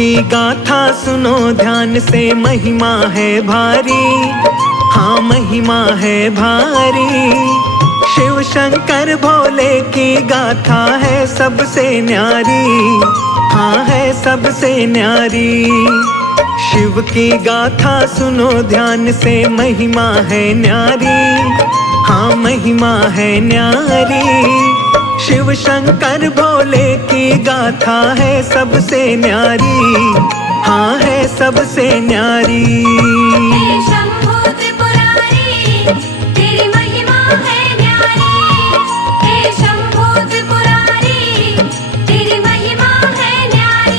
की गाथा सुनो ध्यान से, महिमा है भारी, हाँ महिमा है भारी। शिव शंकर भोले की गाथा है सबसे न्यारी, हाँ है सबसे न्यारी। शिव की गाथा सुनो ध्यान से, महिमा है न्यारी, हाँ महिमा है न्यारी। शिव शंकर भोले की गाथा है सबसे न्यारी, हाँ है सबसे न्यारी। हे शंभो त्रिपुरारी, तेरी महिमा है न्यारी। हे शंभो त्रिपुरारी, तेरी महिमा है न्यारी।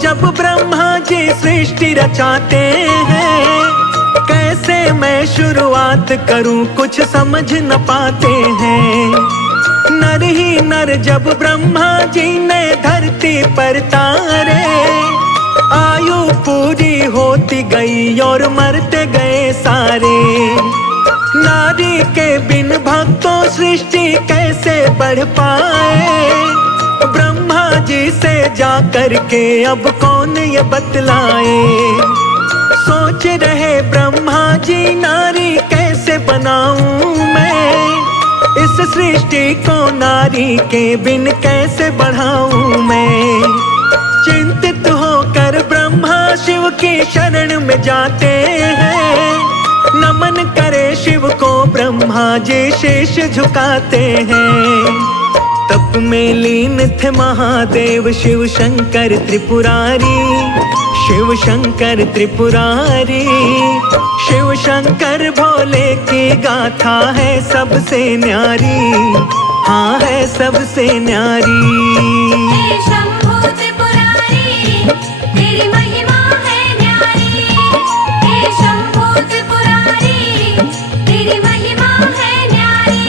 जब ब्रह्मा जी सृष्टि रचाते हैं, कैसे मैं शुरुआत करूं कुछ समझ न पाते हैं। नर ही नर जब ब्रह्मा जी ने धरती पर तारे, आयु पूरी होती गई और मरते गए सारे। नारी के बिन भक्तों सृष्टि कैसे बढ़ पाए, ब्रह्मा जी से जा करके अब कौन ये बतलाए। सोच रहे ब्रह्मा जी नारी कैसे बनाऊं मैं, इस सृष्टि को नारी के बिन कैसे बढ़ाऊं मैं। चिंतित होकर ब्रह्मा शिव की शरण में जाते हैं, नमन करे शिव को ब्रह्मा जी शीश झुकाते हैं। तप में लीन थे महादेव शिव शंकर त्रिपुरारी, शिव शंकर त्रिपुरारी। शिव शंकर भोले की गाथा है सबसे न्यारी, हाँ है सबसे न्यारी। हे शंभो त्रिपुरारी, तेरी महिमा है न्यारी। हे शंभो त्रिपुरारी, तेरी महिमा है न्यारी।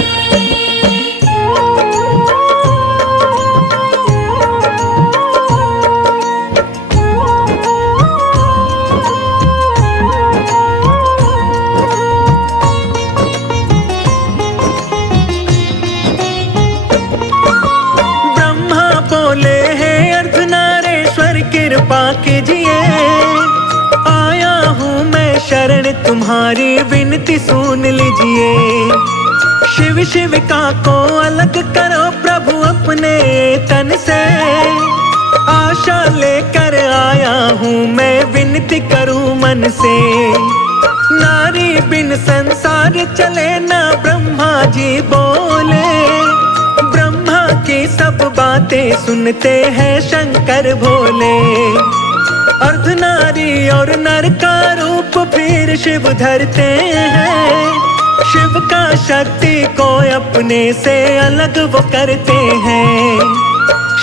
कृपा कीजिए, आया हूँ मैं शरण तुम्हारी, विनती सुन लीजिए। शिव शिविका को अलग करो प्रभु अपने तन से, आशा लेकर आया हूँ मैं, विनती करूँ मन से। नारी बिन संसार चले ना ब्रह्मा जी बोले, ब्रह्मा की सब बातें सुनते हैं शंकर भोले। अर्धनारी और नर का रूप फिर शिव धरते हैं, शिव का शक्ति को अपने से अलग वो करते हैं।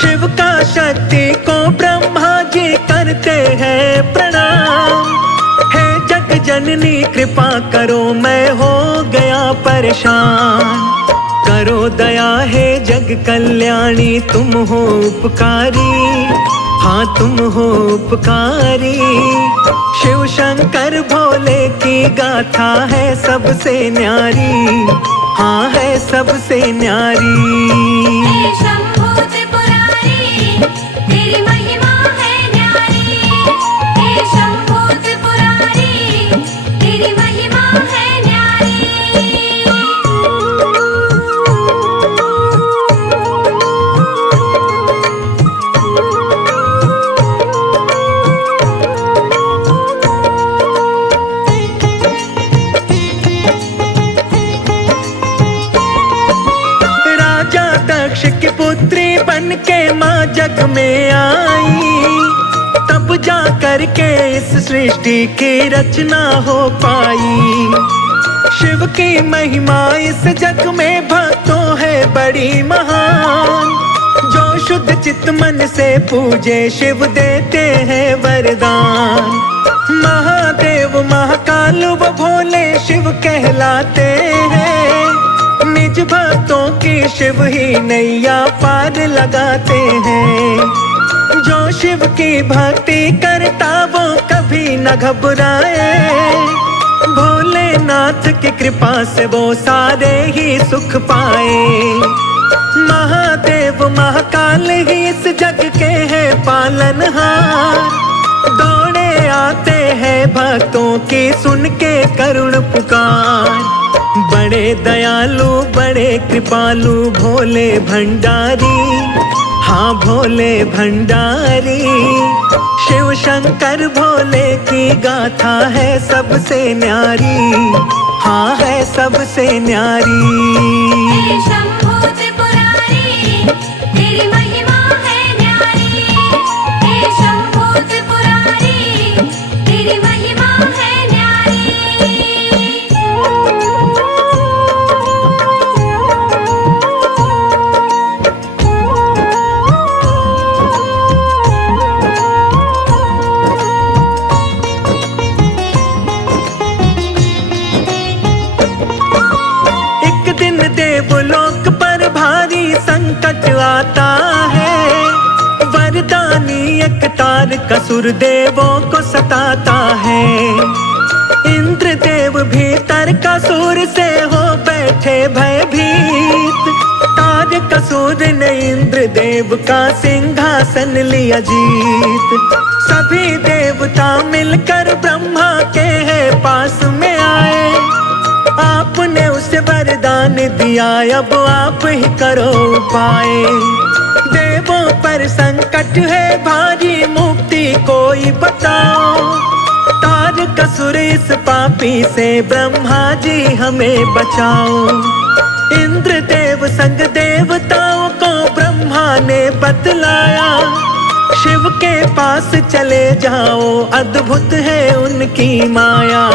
शिव का शक्ति को ब्रह्मा जी करते हैं प्रणाम। हे जग जननी कृपा करो, मैं हो गया परेशान। करो दया है जग कल्याणी, तुम हो उपकारी, हाँ तुम हो उपकारी। शिव शंकर भोले की गाथा है सबसे न्यारी, हाँ है सबसे न्यारी। हे शंभो त्रिपुरारी, तेरी महिमा है न्यारी। हे शंभो त्रिपुरारी, तेरी महिमा है न्यारी। की पुत्री बन के माँ जग में आई, तब जा कर के इस सृष्टि की रचना हो पाई। शिव की महिमा इस जग में भक्तों है बड़ी महान, जो शुद्ध चित्त मन से पूजे शिव देते हैं वरदान। महादेव महाकाल व भोले शिव कहलाते हैं, निज भक्तों भक्तों की शिव ही नैया पार लगाते हैं। जो शिव की भक्ति करता वो कभी न घबराए। भोलेनाथ की कृपा से वो सारे ही सुख पाए। महादेव महाकाल ही इस जग के हैं पालनहार। दौड़े आते हैं भक्तों की सुन के करुण पुकार। बड़े दयालु बड़े कृपालु भोले भंडारी, हाँ भोले भंडारी। शिव शंकर भोले की गाथा है सबसे न्यारी, हाँ है सबसे न्यारी। हे शंभू त्रिपुरारी, तेरी महिमा है न्यारी। हे शंभू त्रिपुरारी, तेरी महिमा है न्यारी। एक दिन देवलोक पर भारी संकट आता है। वरदानी एक तारकासुर देवों को सताता है। इंद्रदेव भी तारकासुर से हो बैठे भयभीत। तारकासुर ने इंद्रदेव का सिंहासन लिया जीत। सभी देवता मिलकर ब्रह्मा के पास में आए। आपने उसे वरदान दिया अब आप ही करो उपाय। देवों पर संकट है भारी मुक्ति कोई बताओ। तारकासुर इस पापी से ब्रह्मा जी हमें बचाओ। इंद्रदेव संग देवताओं को ब्रह्मा ने बतलाया। शिव के पास चले जाओ अद्भुत है उनकी माया।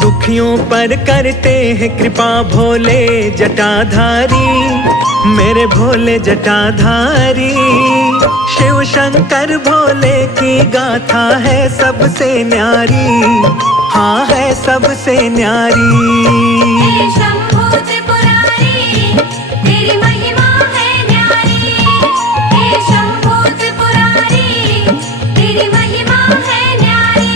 दुखियों पर करते हैं कृपा भोले जटाधारी, मेरे भोले जटाधारी। शिव शंकर भोले की गाथा है सबसे न्यारी, हाँ है सबसे न्यारी। हे शंभू त्रिपुरारी, तेरी महिमा है न्यारी। हे शंभू त्रिपुरारी, तेरी महिमा है न्यारी।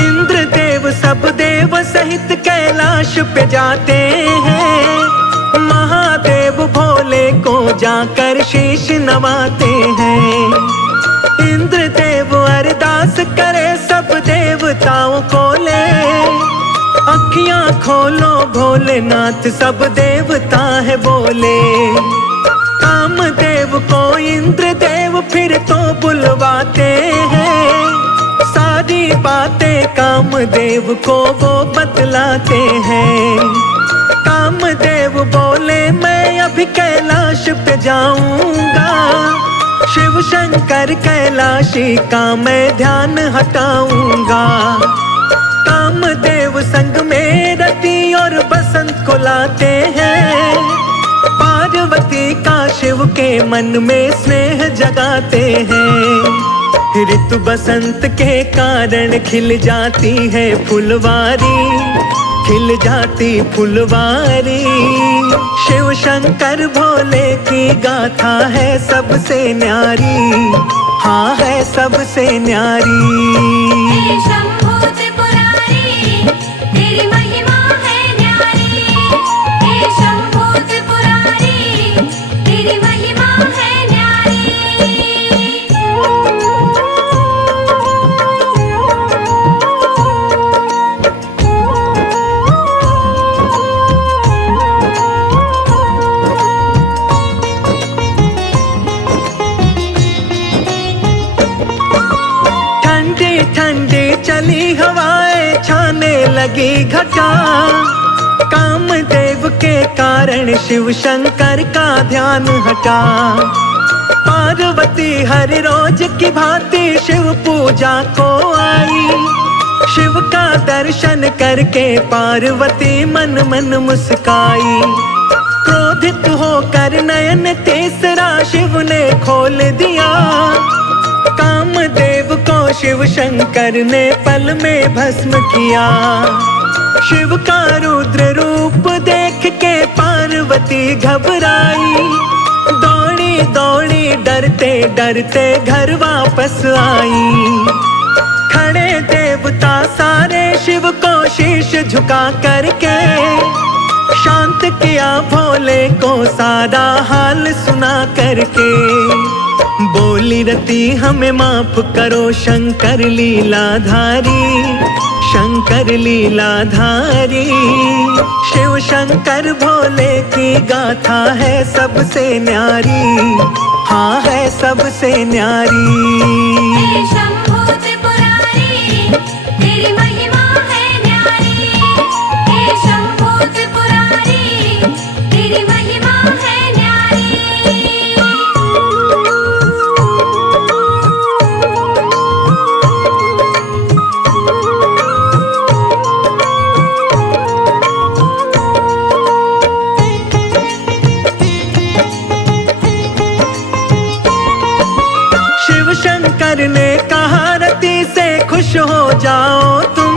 इंद्रदेव सब देव सहित कैलाश पे जाते हैं। महादेव भोले को जाकर शीश नवाते हैं। इंद्रदेव अरदास करे सब देवताओं को ले। अखियां खोलो भोलेनाथ सब देवता है बोले। कामदेव को इंद्रदेव फिर तो बुलवाते हैं। सारी बातें कामदेव को वो बतलाते हैं। कामदेव बोले मैं अभी कैलाश पे जाऊंगा। शिव शंकर कैलाशी का मैं ध्यान हटाऊंगा। कामदेव संग में रति और बसंत को लाते हैं। पार्वती का शिव के मन में स्नेह जगाते हैं। ऋतु बसंत के कारण खिल जाती है फुलवारी, खिल जाती फुलवारी। शिव शंकर भोले की गाथा है सबसे न्यारी, हाँ है सबसे न्यारी। हे शंभू त्रिपुरारी, तेरी महिमा है न्यारी। हे शंभू त्रिपुरारी, तेरी महिमा है न्यारी। ठंडी ठंडी चली हवाएं छाने लगी घटा। कामदेव के कारण शिव शंकर का ध्यान हटा। पार्वती हर रोज की भांति शिव पूजा को आई। शिव का दर्शन करके पार्वती मन मन मुस्काई। क्रोधित होकर नयन तीसरा शिव ने खोल दिया। कामदेव को शिव शंकर ने पल में भस्म किया। शिव का रुद्र रूप देख के पार्वती घबराई। दौड़ी दौड़ी डरते डरते घर वापस आई। खड़े देवता सारे शिव को शीश झुका करके शांत किया भोले को सारा हाल सुना करके। बोली रति हमें माफ करो शंकर लीलाधारी, शंकर लीलाधारी। शिव शंकर भोले की गाथा है सबसे न्यारी, हाँ है सबसे न्यारी। हे शंभो त्रिपुरारी, तेरी महिमा है न्यारी। हे शंभो त्रिपुरारी, तेरी महिमा है न्यारी। शिव शंकर ने कहा रति से खुश हो जाओ तुम।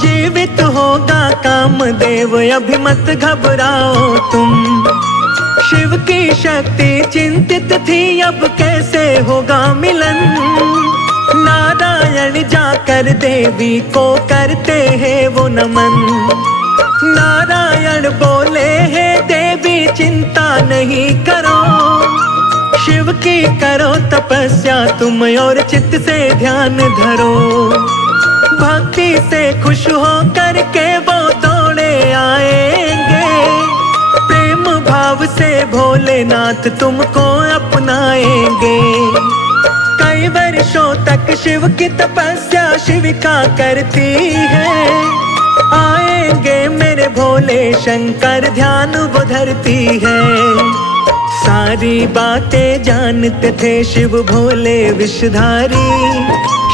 जीवित होगा कामदेव अभी मत घबराओ तुम। शिव की शक्ति चिंतित थी अब कैसे होगा मिलन। नारायण जाकर देवी को करते हैं वो नमन। नारायण बोले है देवी चिंता नहीं करो। शिव की करो तपस्या तुम और चित्त से ध्यान धरो। भक्ति से खुश हो करके वो दौड़े आएंगे। प्रेम भाव से भोलेनाथ तुमको अपनाएंगे। कई वर्षों तक शिव की तपस्या शिविका करती है। आएंगे मेरे भोले शंकर ध्यान वो धरती है। सारी बातें जानते थे शिव भोले विषधारी,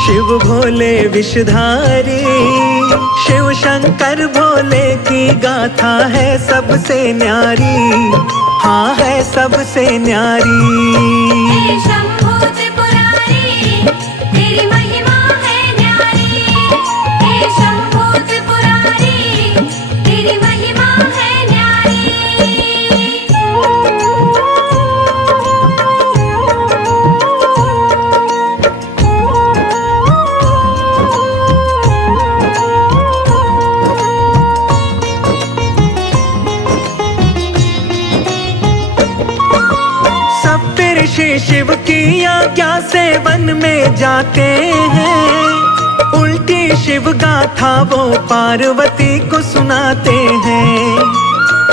शिव भोले विषधारी। शिव शंकर भोले की गाथा है सबसे न्यारी, हाँ है सबसे न्यारी। हे शंभो त्रिपुरारी, तेरी महिमा है न्यारी। हे शंभो त्रिपुरारी, तेरी महिमा है न्यारी। ऋषि शिव की आज्ञा से वन में जाते हैं। उल्टी शिव गाथा वो पार्वती को सुनाते हैं।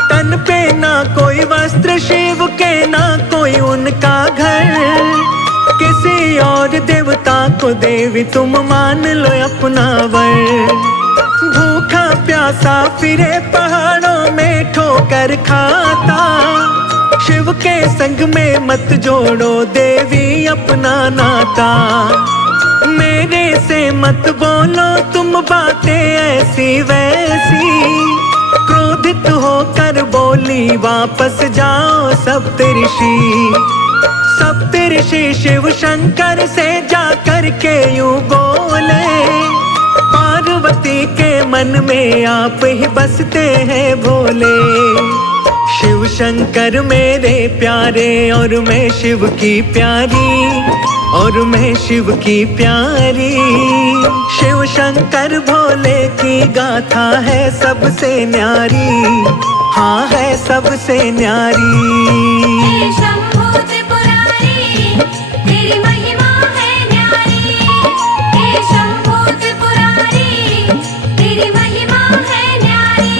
तन पे ना कोई वस्त्र शिव के ना कोई उनका घर। किसी और देवता को देवी तुम मान लो अपना वर। भूखा प्यासा फिरे पहाड़ों में ठोकर खाता। शिव के संग में मत जोड़ो देवी अपना नाता। मेरे से मत बोलो तुम बातें ऐसी वैसी। क्रोधित होकर बोली वापस जाओ सप्तऋषि। सप्तऋषि शिव शंकर से जाकर के यूं बोले। पार्वती के मन में आप ही बसते हैं भोले। शिव शंकर मेरे प्यारे और मैं शिव की प्यारी, और मैं शिव की प्यारी। शिव शंकर भोले की गाथा है सबसे न्यारी, हाँ है सबसे न्यारी। हे शंभो त्रिपुरारी, तेरी महिमा है न्यारी। हे शंभो त्रिपुरारी, तेरी महिमा है न्यारी।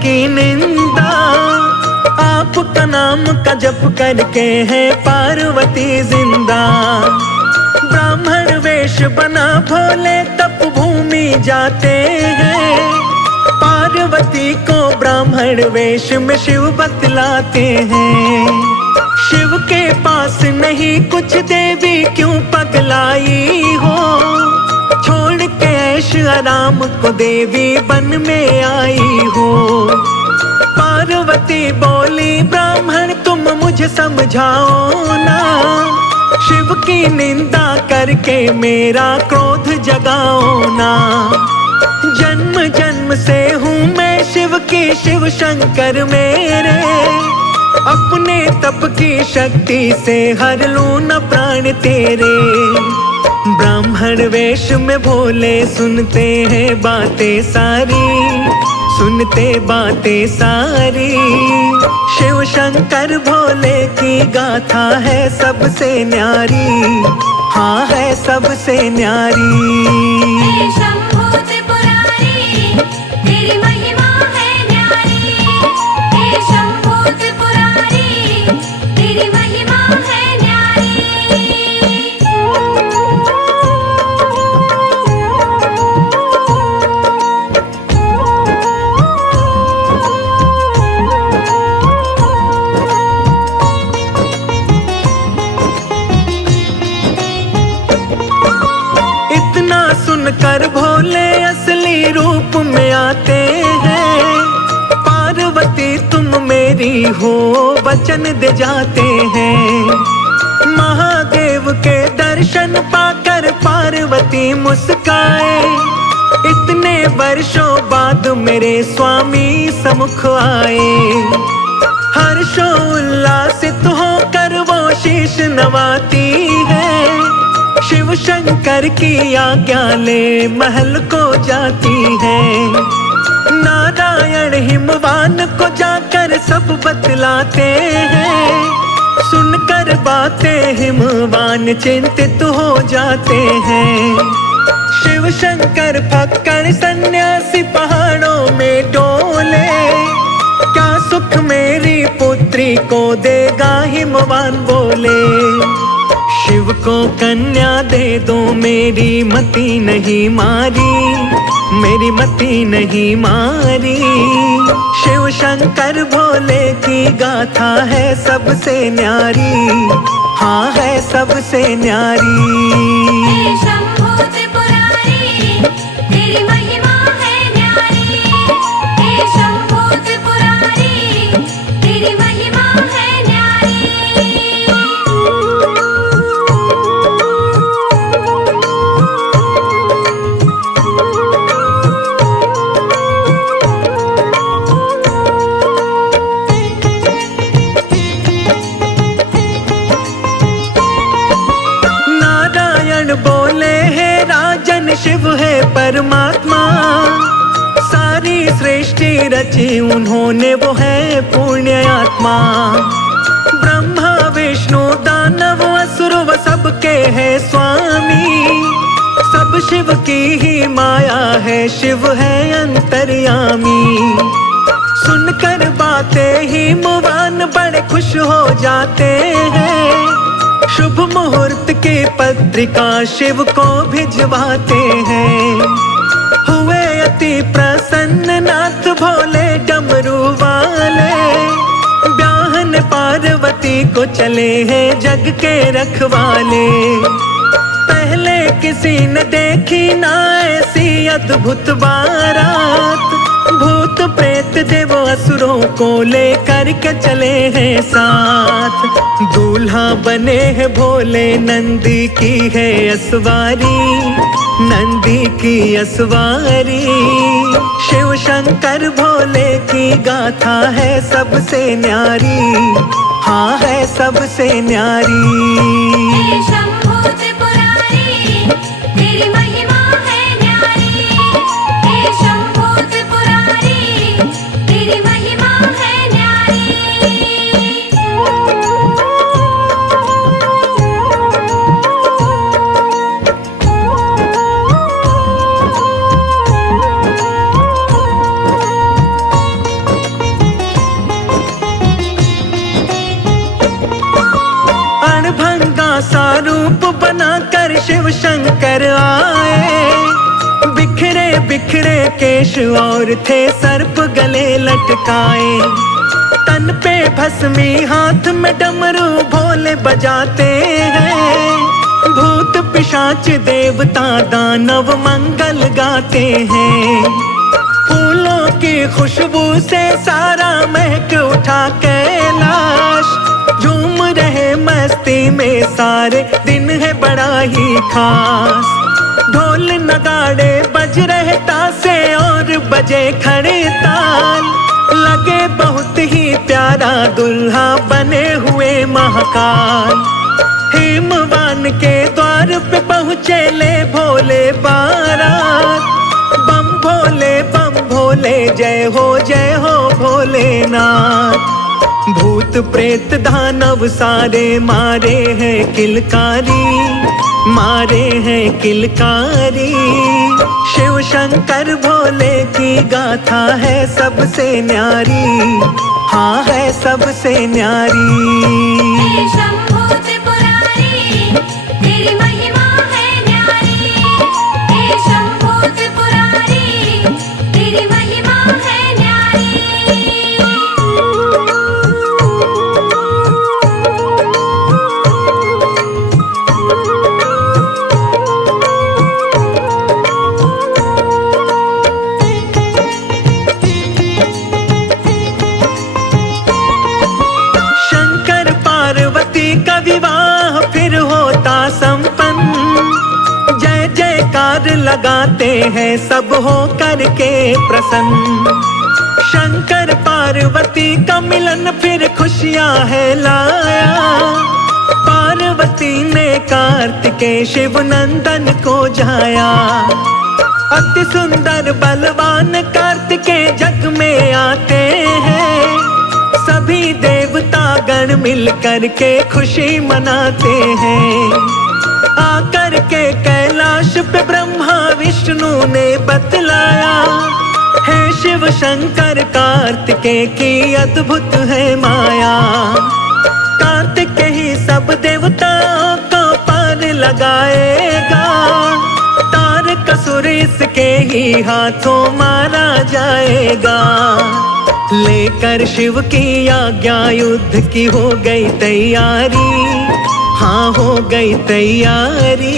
की निंदा। आपका ना नाम का जप करके है पार्वती जिंदा। ब्राह्मण वेश बना भोले तप भूमि जाते हैं। पार्वती को ब्राह्मण वेश में शिव बतलाते हैं। शिव के पास नहीं कुछ देवी क्यों पगलाई हो, छोड़ के ऐश आराम को देवी बन में आई हो। पार्वती बोली ब्राह्मण तुम मुझे समझाओ ना, शिव की निंदा करके मेरा क्रोध जगाओ ना। जन्म जन्म से हूँ मैं शिव की, शिव शंकर मेरे, अपने तप की शक्ति से हर लूं न प्राण तेरे। ब्राह्मण वेश में भोले सुनते हैं बातें सारी, सुनते बातें सारी। शिव शंकर भोले की गाथा है सबसे न्यारी, हाँ है सबसे न्यारी। हे शंभू त्रिपुरारी, तेरी महिमा है न्यारी। हे शंभू त्रिपुरारी, तेरी महिमा है न्यारी। इतना सुनकर भोले असली रूप में आते हैं। पार्वती तुम मेरी हो वचन दे जाते हैं। महादेव के दर्शन पाकर पार्वती मुस्काए। इतने वर्षों बाद मेरे स्वामी सम्मुख आए। हर्षोल्लासित होकर वो शीश नवाती है। शिव शंकर की आज्ञा ले महल को जाती है। नारायण हिमवान को जाकर सब बतलाते हैं। सुनकर बातें हिमवान चिंतित हो जाते हैं। शिव शंकर फक्कड़ सन्यासी पहाड़ों में डोले। क्या सुख मेरी पुत्री को देगा हिमवान बोले। शिव को कन्या दे दो मेरी मति नहीं मारी, मेरी मति नहीं मारी। शिव शंकर भोले की गाथा है सबसे न्यारी, हाँ है सबसे न्यारी। हे शंभू त्रिपुरारी, तेरी महिमा है न्यारी। हे शंभू त्रिपुरारी, तेरी महिमा है न्यारी। बोले है राजन शिव है परमात्मा। सारी सृष्टि रची उन्होंने वो है पुण्य आत्मा। ब्रह्मा विष्णु दानव असुर व सबके है स्वामी। सब शिव की ही माया है, शिव है अंतर्यामी। सुनकर बातें ही मुवान बड़े खुश हो जाते हैं। शुभ मुहूर्त की पत्रिका शिव को भिजवाते हैं। हुए अति प्रसन्न नाथ भोले डमरू वाले। ब्याहन पार्वती को चले हैं जग के रखवाले। पहले किसी ने देखी ना ऐसी अद्भुत बारात। भूत प्रेत देव असुरों को लेकर के चले हैं साथ। दूल्हा बने हैं भोले नंदी की है असवारी, नंदी की असवारी। शिव शंकर भोले की गाथा है सबसे न्यारी, हाँ है सबसे न्यारी। हे शंभू त्रिपुरारी, तेरी महिमा है न्यारी। हे शंभू त्रिपुरारी, तेरी महिमा है न्यारी। शिव शंकर आए। बिखरे बिखरे केश और थे सर्प गले लटकाए। तन पे भस्मी हाथ में डमरू भोले बजाते हैं। भूत पिशाच देवता दानव मंगल गाते हैं। फूलों की खुशबू से सारा महक उठा कैलाश। झूम रहे मस्ती में सारे दिन है बड़ा ही खास। ढोल नगाड़े बज रहे तासे और बजे खड़े ताल। लगे बहुत ही प्यारा दुल्हा बने हुए महाकाल। हिमवान के द्वार पे पहुँचे ले भोले बारात। बम भोले जय हो भोलेनाथ। भूत प्रेत दानव सारे मारे हैं किलकारी, मारे हैं किलकारी। शिव शंकर भोले की गाथा है सबसे न्यारी, हाँ है सबसे न्यारी। हे शंभो त्रिपुरारी तेरी महिमा है न्यारी। हे शंभो त्रिपुरारी तेरी महिमा है न्यारी। शंकर पार्वती का विवाह फिर होता संपन्न। जय जयकार लगाते हैं सब हो करके प्रसन्न। शंकर पार्वती का मिलन फिर खुशियां है लाया। पार्वती ने कार्तिकेय शिव नंदन को जाया। अति सुंदर बलवान कार्तिकेय जग में आते हैं। सभी देवता गण मिल करके खुशी मनाते हैं। आकर के कैलाश पे ब्रह्मा विष्णु ने बतलाया। हे शिव शंकर कार्तिकेय की अद्भुत है माया। कार्तिकेय ही सब देवताओं को पार लगाएगा। तारकासुर इसके ही हाथों मारा जाएगा। लेकर शिव की आज्ञा युद्ध की हो गई तैयारी, हाँ हो गई तैयारी।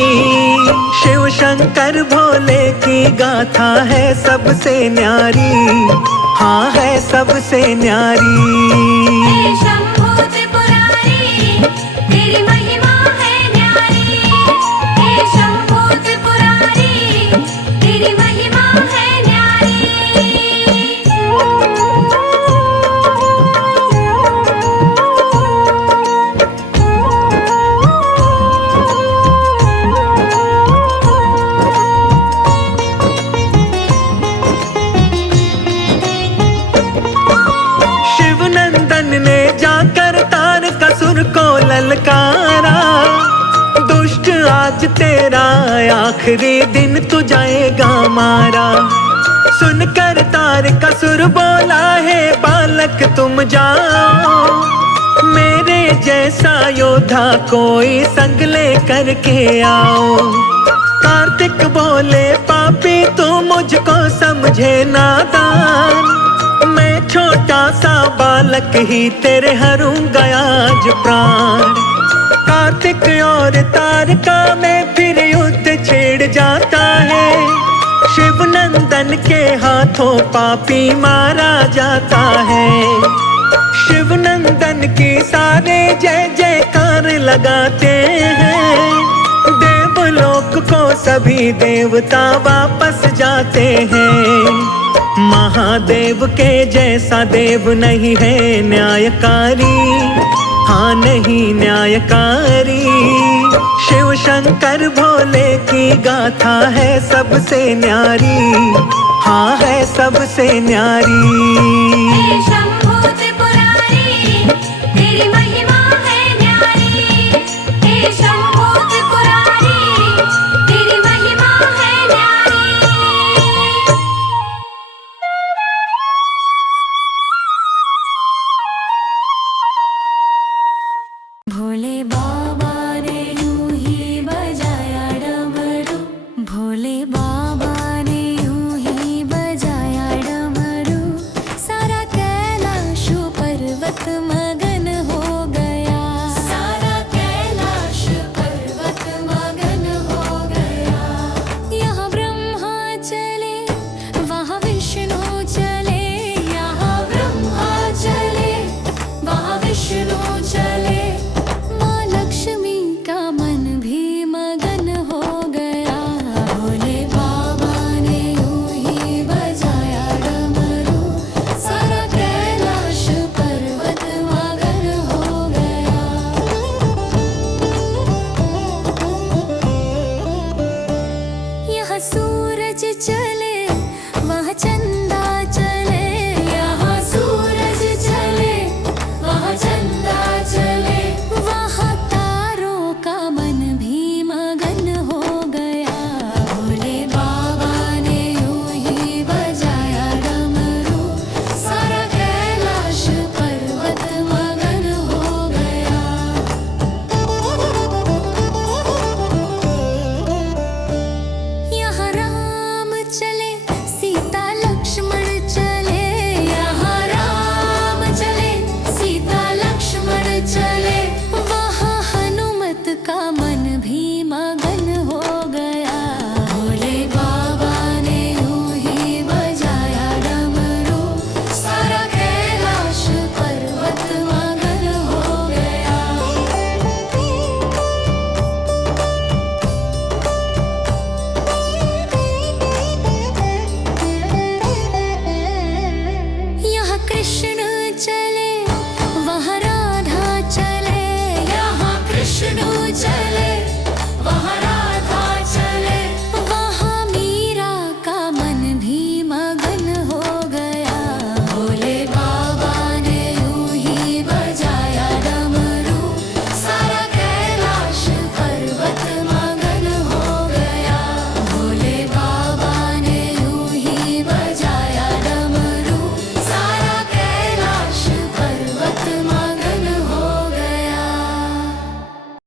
शिव शंकर भोले की गाथा है सबसे न्यारी, हाँ है सबसे न्यारी। हे शंभो त्रिपुरारी तेरी महिमा है न्यारी। हे शंभो त्रिपुरारी तेरी महिमा है न्यारी। शिव नंदन ने जाकर तारकासुर को ललकारा। दुष्ट आज तेरा आखिरी दिन तू जाएगा मारा। सुनकर तारकासुर बोला है बालक तुम जाओ। मेरे जैसा योद्धा कोई संग ले करके आओ। कार्तिक बोले पापी तू मुझको समझे नादान। मैं छोटा सा बालक ही तेरे हरूंगा आज प्राण। कार्तिक और तारका में फिर युद्ध छिड़ जाता है। शिव नंदन के हाथों पापी मारा जाता है। शिव नंदन की सारे जय जयकार लगाते हैं। देवलोक को सभी देवता वापस जाते हैं। महादेव के जैसा देव नहीं है न्यायकारी, हाँ नहीं न्यायकारी। शिव शंकर भोले की गाथा है सबसे न्यारी, हाँ है सबसे न्यारी। हे शंभो त्रिपुरारी तेरी महिमा है न्यारी। हे शंभो